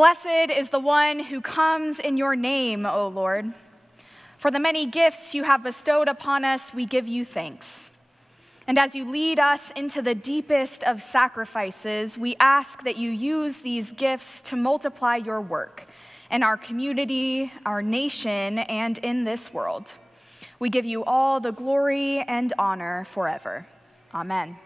Blessed is the one who comes in your name, O Lord. For the many gifts you have bestowed upon us, we give you thanks. And as you lead us into the deepest of sacrifices, we ask that you use these gifts to multiply your work in our community, our nation, and in this world. We give you all the glory and honor forever. Amen.